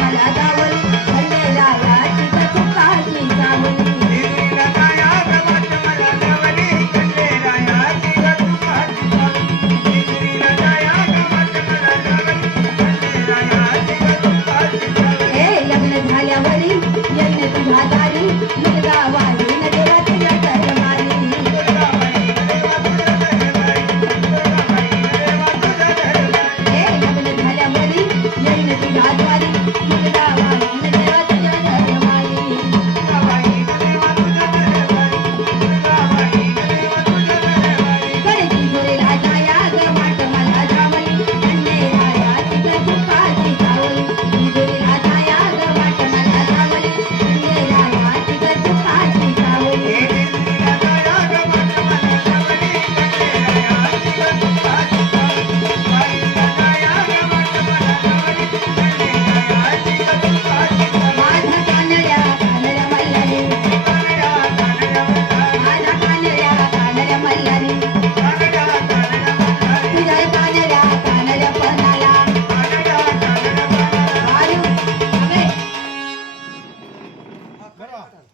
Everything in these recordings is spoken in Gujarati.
ಮಲಗವನು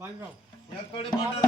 எக்கடி மண்டல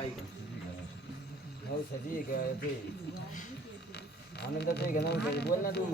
નવ સજી હતી આનંદ હતી કે નવ બોલ ને તું.